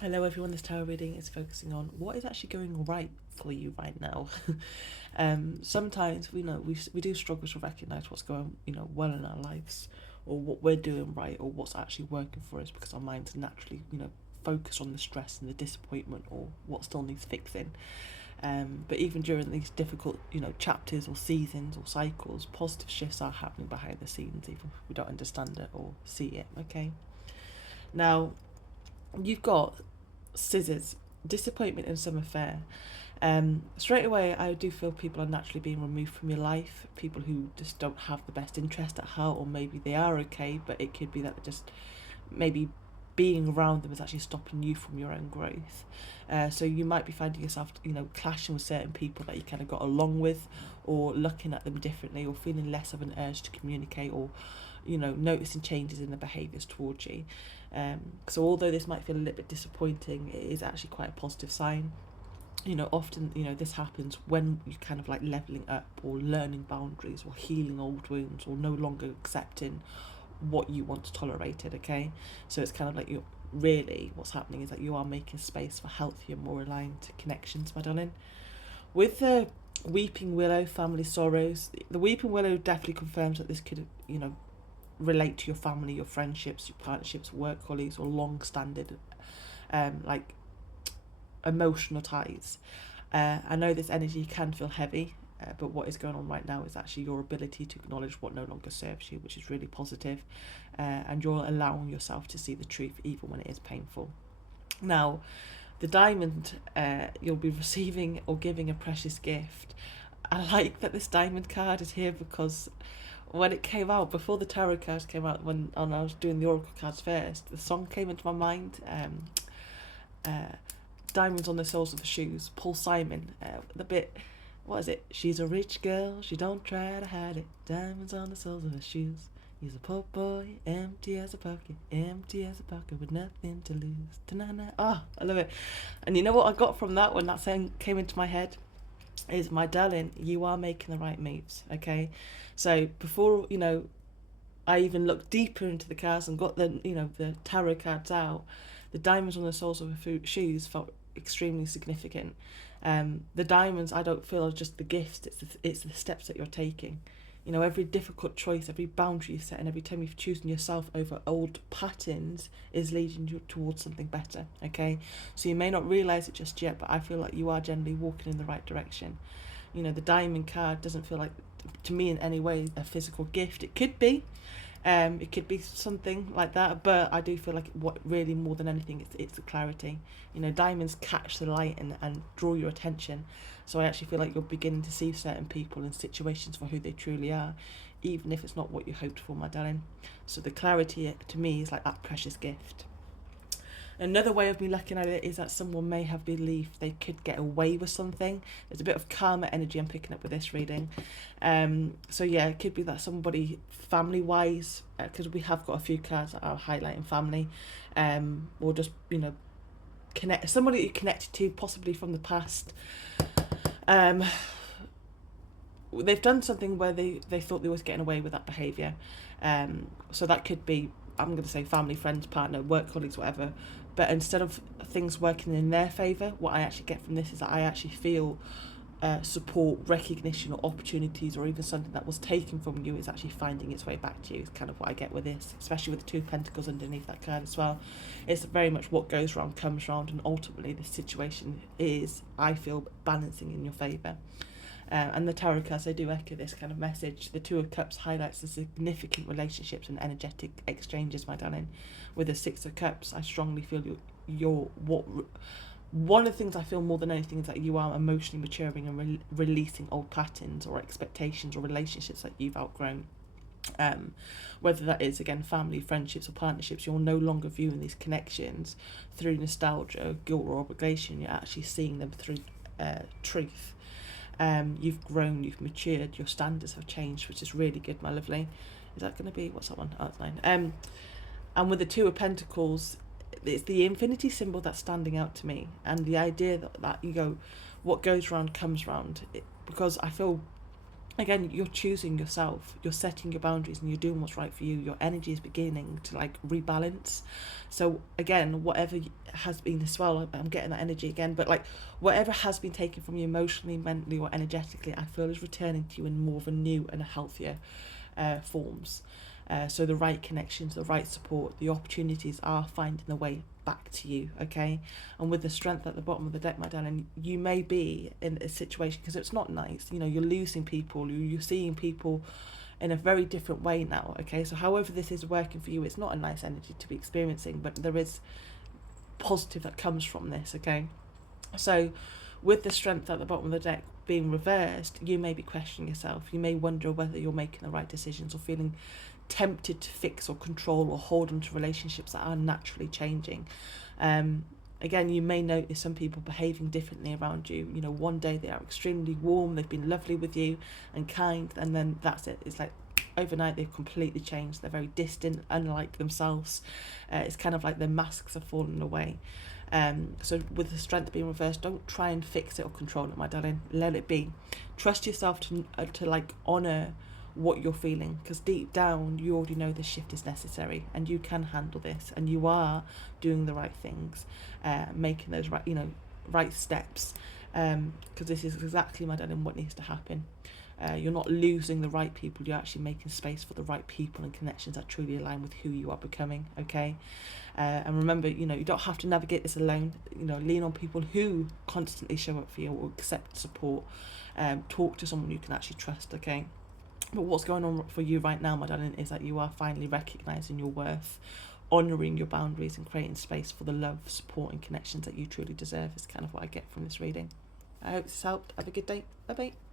Hello everyone, this tarot reading is focusing on what is actually going right for you right now. Sometimes we know we do struggle to recognize what's going well in our lives, or what we're doing right, or what's actually working for us, because our minds naturally focus on the stress and the disappointment or what still needs fixing. But even during these difficult chapters or seasons or cycles, positive shifts are happening behind the scenes, even if we don't understand it or see it. Okay, now you've got scissors, disappointment in some affair. Straight away, I do feel people are naturally being removed from your life. People who just don't have the best interest at heart, or maybe they are okay, but it could be that they're just maybe being around them is actually stopping you from your own growth. So you might be finding yourself, clashing with certain people that you kind of got along with, or looking at them differently, or feeling less of an urge to communicate, or noticing changes in the behaviours towards you. So although this might feel a little bit disappointing, it is actually quite a positive sign. Often, this happens when you kind of like leveling up, or learning boundaries, or healing old wounds, or no longer accepting what you want to tolerate it. Okay, so it's kind of like you really what's happening is that you are making space for healthier, more aligned connections, my darling. With the weeping willow, family sorrows, the weeping willow definitely confirms that this could relate to your family, your friendships, your partnerships, work colleagues, or long-standing like emotional ties. I know this energy can feel heavy, but what is going on right now is actually your ability to acknowledge what no longer serves you, which is really positive, and you're allowing yourself to see the truth even when it is painful. Now, the diamond, you'll be receiving or giving a precious gift. I like that this diamond card is here because when it came out, before the tarot cards came out, when I was doing the oracle cards first, the song came into my mind. Uh, Diamonds on the soles of her shoes, Paul Simon. The bit, what is it? She's a rich girl, she don't try to hide it. Diamonds on the soles of her shoes. He's a poor boy, empty as a pocket with nothing to lose. Ta-na-na. Oh, I love it. And you know what I got from that when that song came into my head? Is, my darling, you are making the right moves, okay? So before, I even looked deeper into the cards and got the tarot cards out, the diamonds on the soles of her shoes felt extremely significant. The diamonds, I don't feel, are just the gifts, it's the steps that you're taking. Every difficult choice, every boundary you set, and every time you've chosen yourself over old patterns is leading you towards something better, okay? So you may not realise it just yet, but I feel like you are generally walking in the right direction. The diamond card doesn't feel like, to me in any way, a physical gift. It could be something like that, but I do feel like what really more than anything, it's the clarity. Diamonds catch the light and draw your attention. So I actually feel like you're beginning to see certain people and situations for who they truly are, even if it's not what you hoped for, my darling. So the clarity to me is like that precious gift. Another way of me looking at it is that someone may have believed they could get away with something. There's a bit of karma energy I'm picking up with this reading. So yeah, it could be that somebody family-wise, because we have got a few cards that are highlighting family, or just connect somebody you connected to possibly from the past. Um, they've done something where they thought they was getting away with that behaviour. So that could be, I'm going to say, family, friends, partner, work colleagues, whatever. But instead of things working in their favour, what I actually get from this is that I actually feel support, recognition, or opportunities, or even something that was taken from you is actually finding its way back to you. It's kind of what I get with this, especially with the Two of Pentacles underneath that card as well. It's very much what goes around comes around, and ultimately this situation is, I feel, balancing in your favour. And the tarot cards, they do echo this kind of message. The Two of Cups highlights the significant relationships and energetic exchanges, my darling. With the Six of Cups, I strongly feel one of the things I feel more than anything is that you are emotionally maturing and releasing old patterns or expectations or relationships that you've outgrown. Whether that is, again, family, friendships, or partnerships, you're no longer viewing these connections through nostalgia, guilt, or obligation. You're actually seeing them through truth. You've grown, you've matured, your standards have changed, which is really good, my lovely. Is that going to be, what's that one? Oh, it's 9. And with the Two of Pentacles, it's the infinity symbol that's standing out to me, and the idea that you go, what goes round comes round. Because I feel again, you're choosing yourself, you're setting your boundaries, and you're doing what's right for you. Your energy is beginning to like rebalance. So again, whatever has been as well, I'm getting that energy again, but like whatever has been taken from you emotionally, mentally, or energetically, I feel is returning to you in more of a new and a healthier forms. So the right connections, the right support, the opportunities are finding their way back to you, okay? And with the strength at the bottom of the deck, my darling, you may be in a situation, because it's not nice, you know, you're losing people, you're seeing people in a very different way now, okay? So however this is working for you, it's not a nice energy to be experiencing, but there is positive that comes from this, okay? So with the strength at the bottom of the deck being reversed, you may be questioning yourself. You may wonder whether you're making the right decisions, or feeling tempted to fix or control or hold on to relationships that are naturally changing. Again, you may notice some people behaving differently around you. You know, one day they are extremely warm, they've been lovely with you and kind, and then that's it. It's like overnight they've completely changed. They're very distant, unlike themselves. It's kind of like their masks have fallen away. So with the strength being reversed, don't try and fix it or control it, my darling. Let it be. Trust yourself to like honour what you're feeling, because deep down you already know this shift is necessary and you can handle this, and you are doing the right things, making those right, you know, right steps, because this is exactly, my darling, what needs to happen. You're not losing the right people, you're actually making space for the right people and connections that truly align with who you are becoming, okay? And remember, you know, you don't have to navigate this alone. You know, lean on people who constantly show up for you or accept support. Talk to someone you can actually trust, okay? But what's going on for you right now, my darling, is that you are finally recognising your worth, honouring your boundaries, and creating space for the love, support and connections that you truly deserve is kind of what I get from this reading. I hope this helped. Have a good day. Bye-bye.